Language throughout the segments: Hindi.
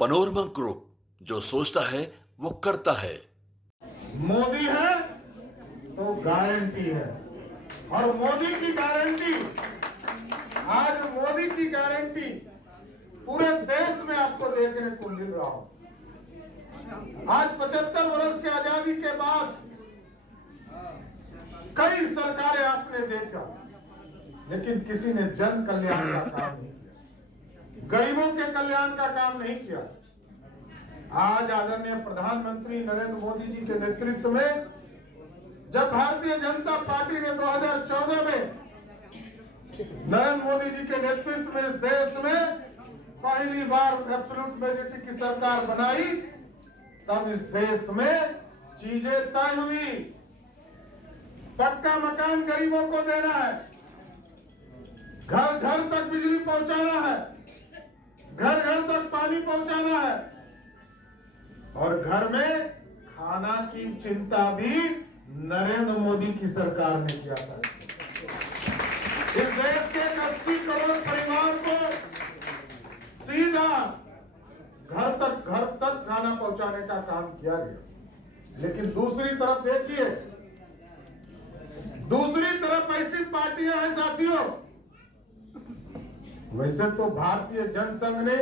पनोरमा ग्रुप, जो सोचता है वो करता है। मोदी है तो गारंटी है, और मोदी की गारंटी, आज मोदी की गारंटी पूरे देश में आपको देखने को मिल रहा हो। आज 75 वर्ष की आजादी के बाद कई सरकारें आपने देखा, लेकिन किसी ने जन कल्याण का काम नहीं किया, गरीबों के कल्याण का काम नहीं किया। आज आदरणीय प्रधानमंत्री नरेंद्र मोदी जी के नेतृत्व में जब भारतीय जनता पार्टी ने 2014 में नरेंद्र मोदी जी के नेतृत्व में इस देश में पहली बार एब्सोल्यूट मेजॉरिटी की सरकार बनाई, तब इस देश में चीजें तय हुई। पक्का मकान गरीबों को देना है, घर घर तक बिजली पहुंचाना है, घर घर तक पानी पहुंचाना है, और घर में खाना की चिंता भी नरेंद्र मोदी की सरकार ने किया था। इस देश के 80 करोड़ परिवार को सीधा घर तक खाना पहुंचाने का काम किया गया। लेकिन दूसरी तरफ देखिए, दूसरी तरफ ऐसी पार्टियां हैं साथियों, वैसे तो भारतीय जनसंघ ने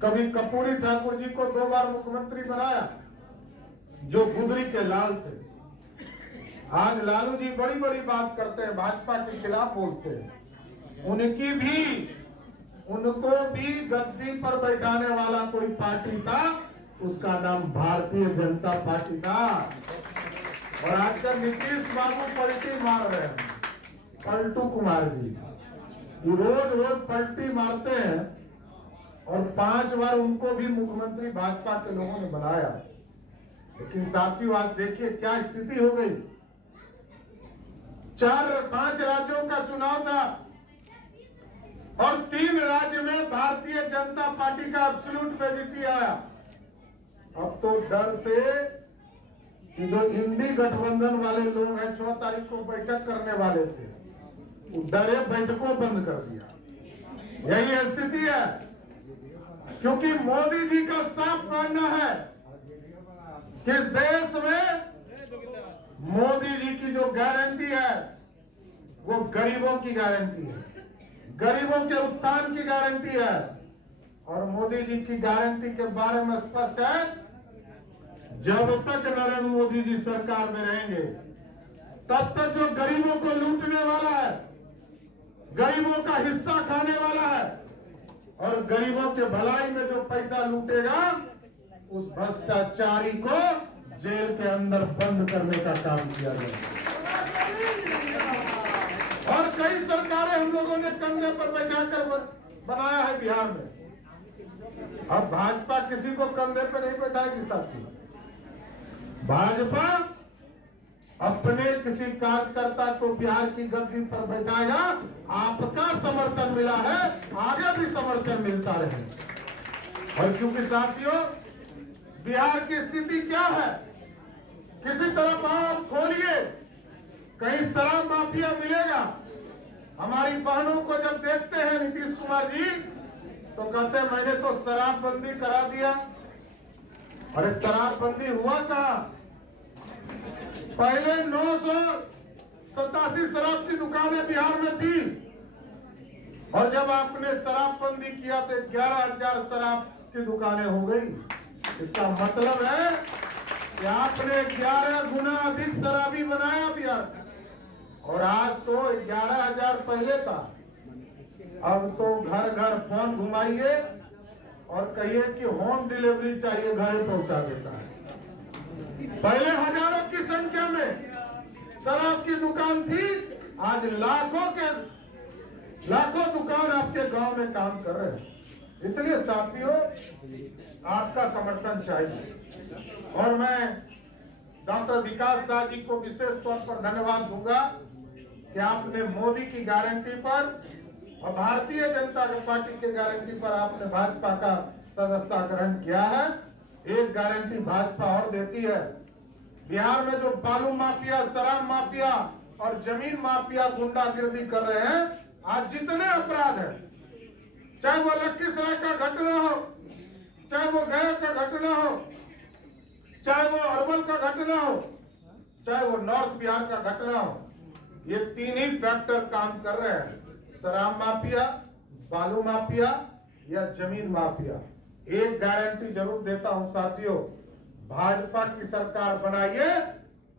कभी कर्पूरी ठाकुर जी को 2 बार मुख्यमंत्री बनाया, जो गुदरी के लाल थे। आज लालू जी बड़ी बड़ी बात करते हैं, भाजपा के खिलाफ बोलते हैं। उनको भी गद्दी पर बैठाने वाला कोई पार्टी था, उसका नाम भारतीय जनता पार्टी था। और आजकल नीतीश बाबू पलटी मार रहे हैं, पलटू कुमार जी रोज रोज पलटी मारते हैं, और 5 बार उनको भी मुख्यमंत्री भाजपा के लोगों ने बनाया। लेकिन साथियों, आज देखिए क्या स्थिति हो गई। 4-5 राज्यों का चुनाव था, और 3 राज्य में भारतीय जनता पार्टी का एब्सोल्यूट मेजॉरिटी आया। अब तो डर से कि जो इंडी गठबंधन वाले लोग हैं, 6 तारीख को बैठक करने वाले थे, वो डरे बैठकों बंद कर दिया। यही स्थिति है, क्योंकि मोदी जी का साफ मानना है कि इस देश में मोदी जी की जो गारंटी है वो गरीबों की गारंटी है, गरीबों के उत्थान की गारंटी है। और मोदी जी की गारंटी के बारे में स्पष्ट है, जब तक नरेंद्र मोदी जी सरकार में रहेंगे, तब तक जो गरीबों को लूटने वाला है, गरीबों का हिस्सा खाने वाला है, और गरीबों के भलाई में जो पैसा लूटेगा, उस भ्रष्टाचारी को जेल के अंदर बंद करने का काम किया गया। और कई सरकारें हम लोगों ने कंधे पर बैठाकर बनाया है बिहार में। अब भाजपा किसी को कंधे पर नहीं बैठाएगी साथी। भाजपा अपने किसी कार्यकर्ता को बिहार की गद्दी पर बैठाएगा। आपका समर्थन मिला है, आगे भी समर्थन मिलता रहे। और क्योंकि साथियों, बिहार की स्थिति क्या है, किसी तरफ आप खोलिए, कहीं शराब माफिया मिलेगा। हमारी बहनों को जब देखते हैं नीतीश कुमार जी, तो कहते हैं मैंने तो शराबबंदी करा दिया। अरे शराबबंदी हुआ कहां? पहले 987 शराब की दुकानें बिहार में थी, और जब आपने शराबबंदी किया तो 11,000 शराब की दुकानें हो गई। इसका मतलब है कि आपने 11 गुना अधिक शराबी बनाया बिहार में। और आज तो 11,000 पहले था, अब तो घर घर फोन घुमाइए और कहिए कि होम डिलीवरी चाहिए, घर पहुंचा देता है। पहले हजारों की संख्या में शराब की दुकान थी, आज लाखों दुकान आपके गांव में काम कर रहे हैं। इसलिए साथियों, आपका समर्थन चाहिए, और मैं डॉक्टर विकास शाह जी को विशेष तौर पर धन्यवाद दूंगा कि आपने मोदी की गारंटी पर और भारतीय जनता पार्टी की गारंटी पर आपने भाजपा का सदस्यता ग्रहण किया है। एक गारंटी भाजपा और देती है, बिहार में जो बालू माफिया, शराब माफिया और जमीन माफिया गुंडागिर्दी कर रहे हैं, आज जितने अपराध हैं, चाहे वो लखीसराय का घटना हो, चाहे वो गया का घटना हो, चाहे वो अरवल का घटना हो, चाहे वो नॉर्थ बिहार का घटना हो, ये तीन ही फैक्टर काम कर रहे हैं, शराब माफिया, बालू माफिया या जमीन माफिया। एक गारंटी जरूर देता हूं साथियों, भाजपा की सरकार बनाइए,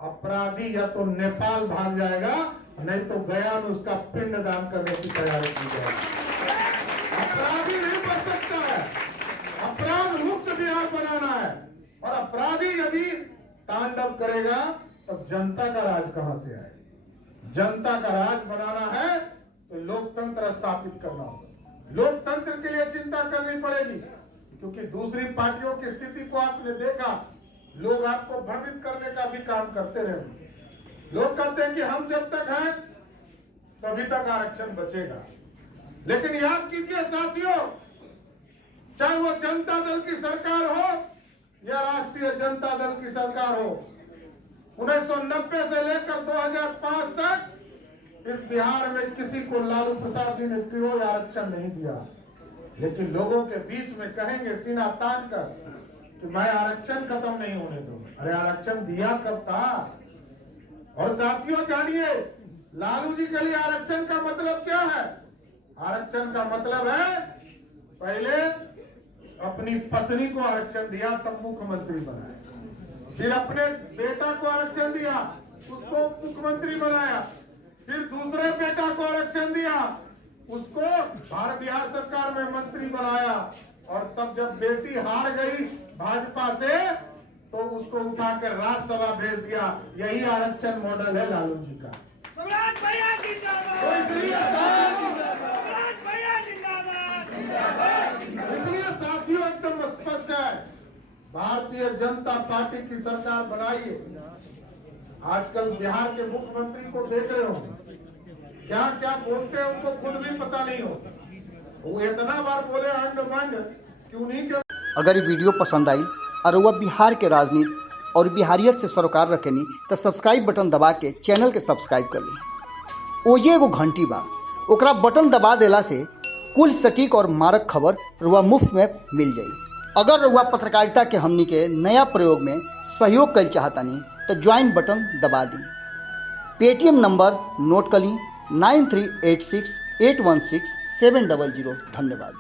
अपराधी या तो नेपाल भाग जाएगा, नहीं तो गया में उसका पिंड दान करने की तैयारी की जाएगी। अपराधी नहीं बच सकता है, अपराध मुक्त बिहार बनाना है। और अपराधी यदि तांडव करेगा तो जनता का राज कहां से आएगा? जनता का राज बनाना है तो लोकतंत्र स्थापित करना होगा। लोकतंत्र के लिए चिंता करनी पड़ेगी, क्योंकि दूसरी पार्टियों की स्थिति को आपने देखा, लोग आपको भ्रमित करने का भी काम करते रहे। लोग कहते हैं कि हम जब तक हैं तभी तक आरक्षण बचेगा, लेकिन याद कीजिए साथियों, चाहे वो जनता दल की सरकार हो या राष्ट्रीय जनता दल की सरकार हो, 1990 से लेकर 2005 तक इस बिहार में किसी को लालू प्रसाद जी ने कोई आरक्षण नहीं दिया। लेकिन लोगों के बीच में कहेंगे सीना तान कर कि मैं आरक्षण खत्म नहीं होने दूं। अरे आरक्षण दिया कब था? और साथियों जानिए, लालू जी के लिए आरक्षण का मतलब क्या है? आरक्षण का मतलब है पहले अपनी पत्नी को आरक्षण दिया, तब मुख्यमंत्री बनाया, फिर अपने बेटा को आरक्षण दिया, उसको मुख्यमंत्री बनाया, फिर दूसरे बेटा को आरक्षण दिया, उसको भारत बिहार सरकार में मंत्री बनाया, और तब जब बेटी हार गई भाजपा से तो उसको उठाकर राज्यसभा भेज दिया। यही आरक्षण मॉडल है लालू जी का। सम्राट भैया जिंदाबाद, तो इसलिए साथियों एकदम स्पष्ट है, भारतीय जनता पार्टी की सरकार बनाइए। आजकल बिहार के मुख्यमंत्री को देख रहे हो, क्या क्या बोलते हैं उनको खुद भी पता नहीं होता। वो इतना बार बोले अंड बंड क्यों नहीं क्यों। अगर ये वीडियो पसंद आई और वह बिहार के राजनीति और बिहारियत से सरोकार रखेनी तो सब्सक्राइब बटन दबा के चैनल के सब्सक्राइब कर ली। ओजे एगो घंटी बा, ओकरा बटन दबा देला से कुल सटीक और मारक खबर रुआ मुफ्त में मिल जाई। अगर रुआ पत्रकारिता के हमनी के नया प्रयोग में सहयोग कर चाहतानी तो ज्वाइन बटन दबा दी। पेटीएम नंबर नोट कर ली 9386816700। धन्यवाद।